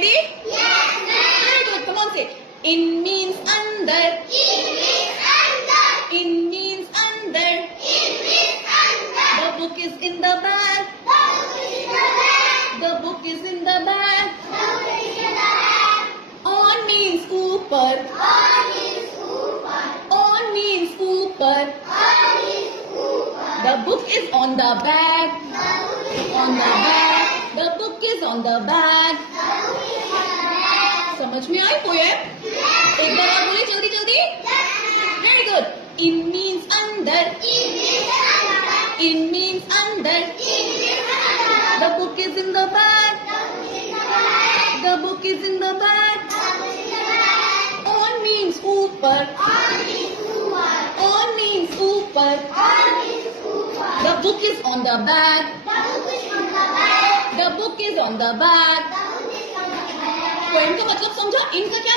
ready? Yes, ma'am. Very good. Come on, say. In means under. In means under. In means under. In means under. The book is in the bag. The book is in the bag. The book is in the bag. The book is in the bag. On means ऊपर. On means ऊपर. On means ऊपर. On means ऊपर. The book is on the bag. The book is On the bag. The book is on the bag. The book is on the bag. समझ में आई poem? एक बार और बोलिए जल्दी जल्दी. Very good. In means under. In means under. In means under. In means under. The book is in the bag. The book is in the bag. The book is in the bag. The book is in the bag. On means ऊपर. On means ऊपर. On means ऊपर. On means ऊपर. The book is on the bag. The book is on the bag. The book is on the bag. The book is on the bag. Poem का मतलब समझा? इनका क्या